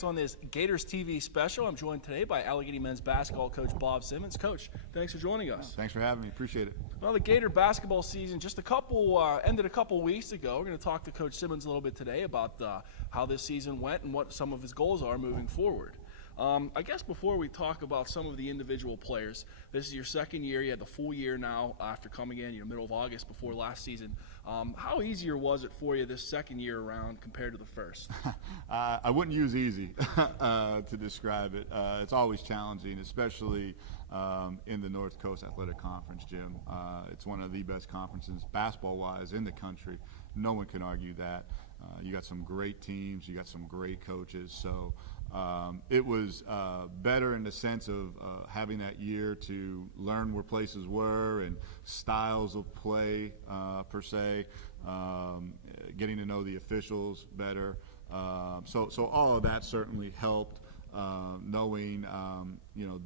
us on this Gators TV special. I'm joined today by Allegheny men's basketball coach Bob Simmons. Coach, thanks for joining us. Thanks for having me. Appreciate it. Well, the Gator basketball season just ended a couple weeks ago. We're going to talk to Coach Simmons a little bit today about how this season went and what some of his goals are moving forward. I guess before we talk about some of the individual players, this is your second year. You had the full year now after coming in, middle of August before last season. How easier was it for you this second year around compared to the first? I wouldn't use easy to describe it. It's always challenging, especially in the North Coast Athletic Conference, Jim. It's one of the best conferences basketball-wise in the country. No one can argue that. You got some great teams. You got some great coaches. So it was better in the sense of having that year to learn where places were and styles of play per se, getting to know the officials better. So all of that certainly helped. Knowing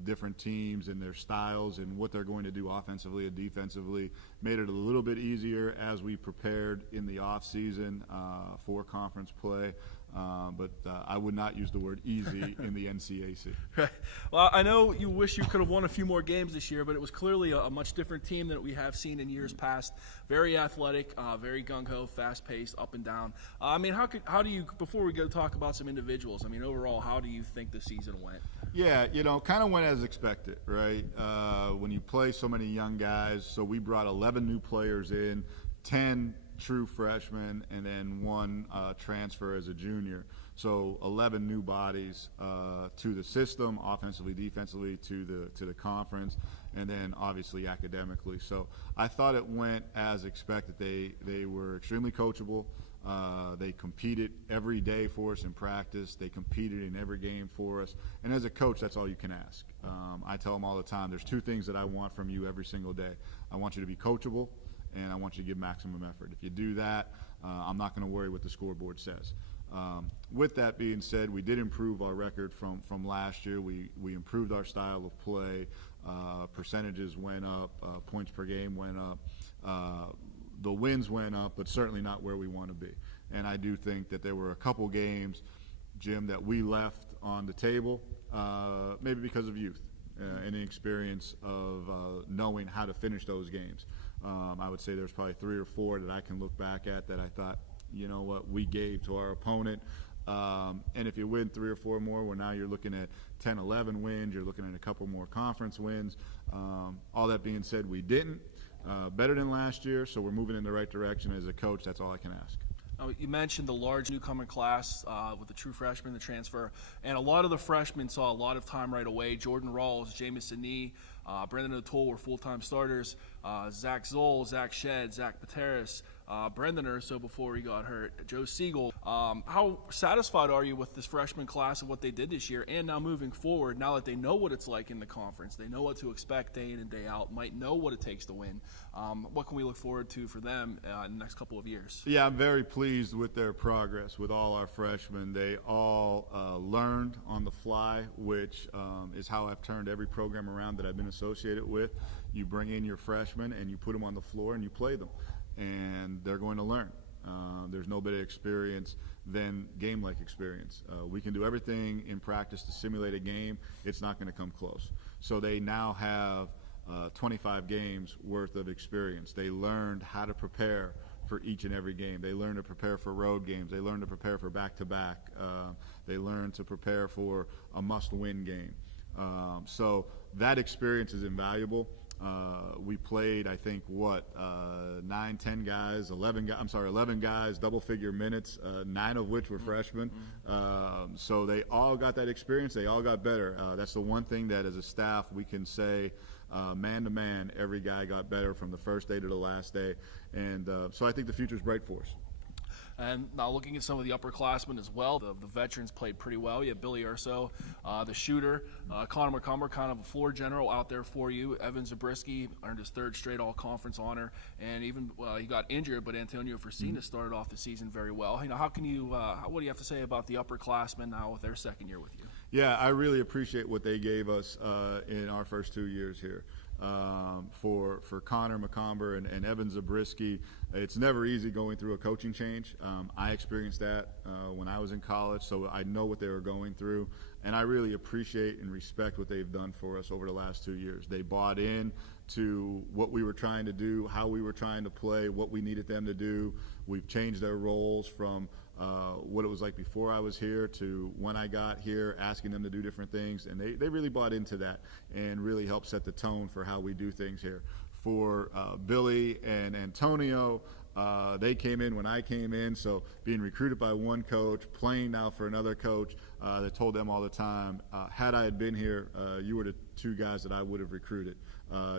different teams and their styles and what they're going to do offensively and defensively made it a little bit easier as we prepared in the off season for conference play. But I would not use the word easy in the NCAC. Right. Well, I know you wish you could have won a few more games this year, but it was clearly a much different team than we have seen in years past. Very athletic, very gung-ho, fast-paced, up and down. How do you, before we go talk about some individuals, overall, how do you think the season went? Yeah, kind of went as expected, right? When you play so many young guys, so we brought 11 new players in, 10 true freshmen, and then one transfer as a junior. So 11 new bodies to the system, offensively, defensively, to the conference, and then obviously academically. So I thought it went as expected. They were extremely coachable. They competed every day for us in practice. They competed in every game for us. And as a coach, that's all you can ask. I tell them all the time, there's two things that I want from you every single day. I want you to be coachable, and I want you to give maximum effort. If you do that, I'm not going to worry what the scoreboard says. With that being said, we did improve our record from last year. We improved our style of play. Percentages went up. Points per game went up. The wins went up, but certainly not where we want to be. And I do think that there were a couple games, Jim, that we left on the table, maybe because of youth and the experience of knowing how to finish those games. I would say there's probably 3 or 4 that I can look back at that I thought, you know what, we gave to our opponent. And if you win 3 or 4 more, well, now you're looking at 10, 11 wins. You're looking at a couple more conference wins. All that being said, we didn't. Better than last year, so we're moving in the right direction. As a coach, that's all I can ask. You mentioned the large newcomer class with the true freshman, the transfer, and a lot of the freshmen saw a lot of time right away. Jordan Rawls, Jamison Nee, Brendan O'Toole were full-time starters. Zach Zoll, Zach Shedd, Zach Pateris, Brendan Urso before he got hurt, Joe Siegel. How satisfied are you with this freshman class and what they did this year, and now moving forward, now that they know what it's like in the conference, they know what to expect day in and day out, might know what it takes to win. What can we look forward to for them in the next couple of years? Yeah, I'm very pleased with their progress with all our freshmen. They all learned on the fly, which is how I've turned every program around that I've been associated with. You bring in your freshmen and you put them on the floor and you play them, and they're going to learn. There's no better experience than game-like experience. We can do everything in practice to simulate a game. It's not going to come close. So they now have 25 games worth of experience. They learned how to prepare for each and every game. They learned to prepare for road games. They learned to prepare for back-to-back. They learned to prepare for a must-win game. So that experience is invaluable. We played, I think, 9, 10 guys, 11 guys, double-figure minutes, 9 of which were freshmen. So they all got that experience. They all got better. That's the one thing that, as a staff, we can say, man to man, every guy got better from the first day to the last day. And so I think the future is bright for us. And now looking at some of the upperclassmen as well, the veterans played pretty well. You have Billy Urso, the shooter, Connor McCumber, kind of a floor general out there for you. Evan Zabriskie earned his 3rd straight all-conference honor, and even he got injured, but Antonio Fresina started off the season very well. What do you have to say about the upperclassmen now with their second year with you? Yeah, I really appreciate what they gave us in our first 2 years here. For Connor McComber and Evan Zabriskie, it's never easy going through a coaching change. I experienced that when I was in college, so I know what they were going through, and I really appreciate and respect what they've done for us over the last 2 years. They bought in to what we were trying to do, how we were trying to play, what we needed them to do. We've changed their roles from what it was like before I was here to when I got here, asking them to do different things, and they really bought into that and really helped set the tone for how we do things here. For Billy and Antonio, they came in when I came in, so being recruited by one coach, playing now for another coach, they told them all the time, had I had been here, you were the two guys that I would have recruited.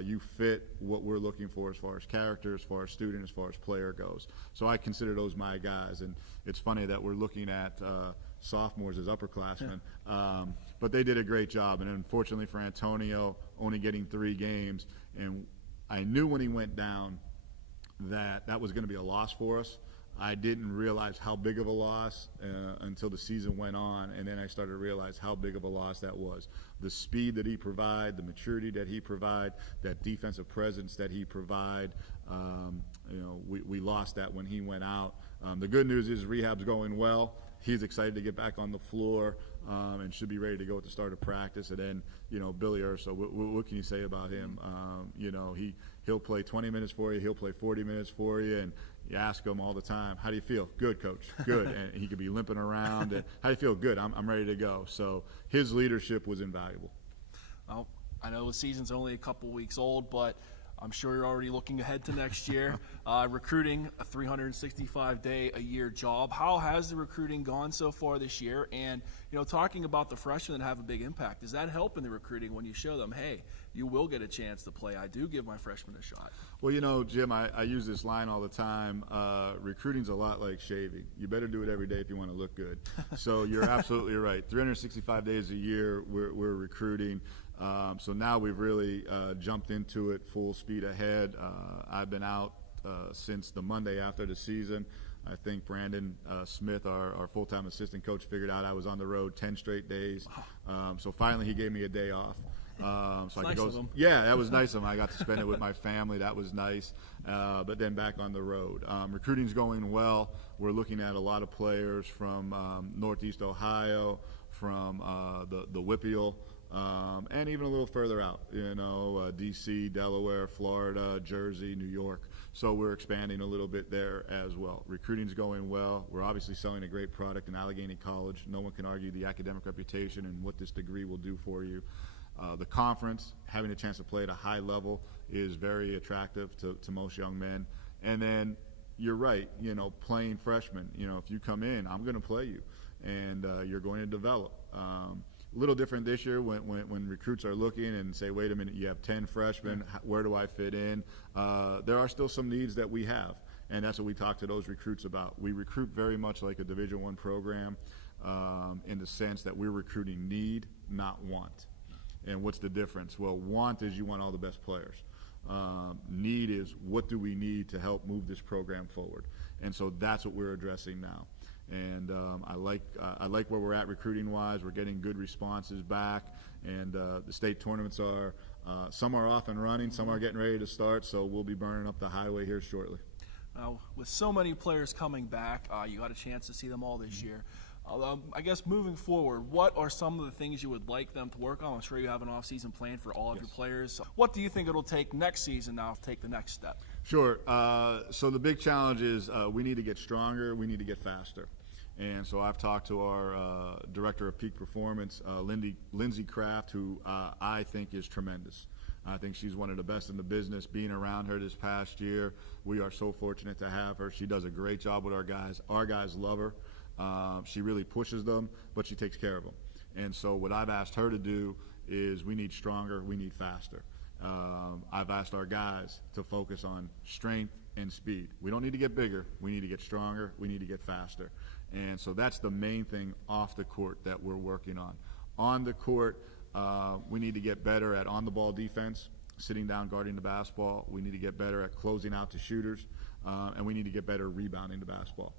You fit what we're looking for as far as character, as far as student, as far as player goes. So I consider those my guys, and it's funny that we're looking at sophomores as upperclassmen, but they did a great job. And unfortunately for Antonio, only getting 3 games, and I knew when he went down that was going to be a loss for us. I didn't realize how big of a loss until the season went on, and then I started to realize how big of a loss that was. The speed that he provide, the maturity that he provide, that defensive presence that he provide, we lost that when he went out. The good news is rehab's going well. He's excited to get back on the floor and should be ready to go at the start of practice. And then, Billy Urso, what can you say about him? He'll play 20 minutes for you. He'll play 40 minutes for you. And you ask him all the time, how do you feel? Good, coach. Good. And he could be limping around. And, how do you feel? Good. I'm ready to go. So his leadership was invaluable. Well, I know the season's only a couple weeks old, but I'm sure you're already looking ahead to next year. Recruiting, a 365-day-a-year job. How has the recruiting gone so far this year? And, talking about the freshmen that have a big impact, does that help in the recruiting when you show them, hey, you will get a chance to play? I do give my freshmen a shot. Well, Jim, I use this line all the time. Recruiting's a lot like shaving. You better do it every day if you want to look good. So you're absolutely right. 365 days a year we're recruiting. So now we've really jumped into it full speed ahead. I've been out since the Monday after the season. I think Brandon Smith, our full-time assistant coach, figured out I was on the road 10 straight days. So finally he gave me a day off. So I could go. Yeah, that was nice of him. I got to spend it with my family. That was nice. But then back on the road. Recruiting's going well. We're looking at a lot of players from Northeast Ohio, from the Whippeal, and even a little further out, D.C., Delaware, Florida, Jersey, New York. So we're expanding a little bit there as well. Recruiting's going well. We're obviously selling a great product in Allegheny College. No one can argue the academic reputation and what this degree will do for you. The conference, having a chance to play at a high level, is very attractive to most young men. And then you're right, playing freshmen. If you come in, I'm going to play you, and you're going to develop. A little different this year when recruits are looking and say, wait a minute, you have 10 freshmen, where do I fit in? There are still some needs that we have, and that's what we talk to those recruits about. We recruit very much like a Division I program in the sense that we're recruiting need, not want. And what's the difference? Well, want is you want all the best players. Need is what do we need to help move this program forward? And so that's what we're addressing now. And I like where we're at recruiting-wise. We're getting good responses back, and the state tournaments some are off and running, some are getting ready to start, so we'll be burning up the highway here shortly. Now, with so many players coming back, you got a chance to see them all this year. I guess moving forward, what are some of the things you would like them to work on? I'm sure you have an off-season plan for all of your players. What do you think it'll take next season now to take the next step? Sure. So the big challenge is we need to get stronger. We need to get faster. And so I've talked to our director of peak performance, Lindsay Kraft, who I think is tremendous. I think she's one of the best in the business. Being around her this past year, we are so fortunate to have her. She does a great job with our guys. Our guys love her. She really pushes them, but she takes care of them. And so what I've asked her to do is we need stronger, we need faster. I've asked our guys to focus on strength and speed. We don't need to get bigger. We need to get stronger. We need to get faster. And so that's the main thing off the court that we're working on. On the court, we need to get better at on-the-ball defense, sitting down guarding the basketball. We need to get better at closing out to shooters, and we need to get better rebounding the basketball.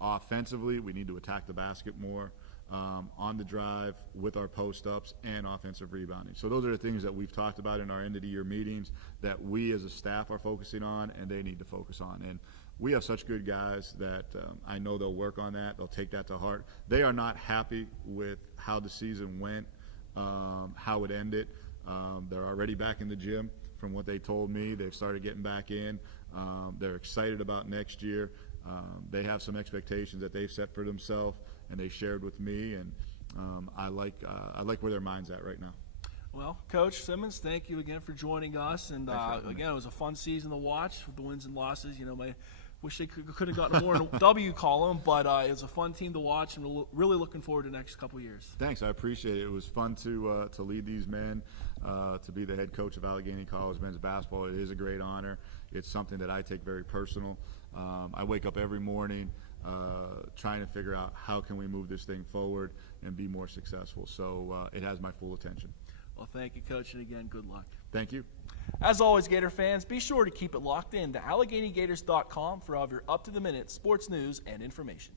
Offensively, we need to attack the basket more. on the drive with our post-ups and offensive rebounding. So those are the things that we've talked about in our end-of-the-year meetings that we as a staff are focusing on and they need to focus on. And we have such good guys that I know they'll work on that. They'll take that to heart. They are not happy with how the season went, how it ended. They're already back in the gym from what they told me. They've started getting back in. They're excited about next year. They have some expectations that they've set for themselves, and they shared with me, and I like where their mind's at right now. Well, Coach Simmons, thank you again for joining us. And again, it was a fun season to watch with the wins and losses. You know, wish they could have gotten more in the W column, but it was a fun team to watch, and we're really looking forward to the next couple of years. Thanks, I appreciate it. It was fun to lead these men, to be the head coach of Allegheny College men's basketball. It is a great honor. It's something that I take very personal. I wake up every morning trying to figure out how can we move this thing forward and be more successful. So it has my full attention. Well, thank you, Coach, and again, good luck. Thank you. As always, Gator fans, be sure to keep it locked in to AlleghenyGators.com for all of your up-to-the-minute sports news and information.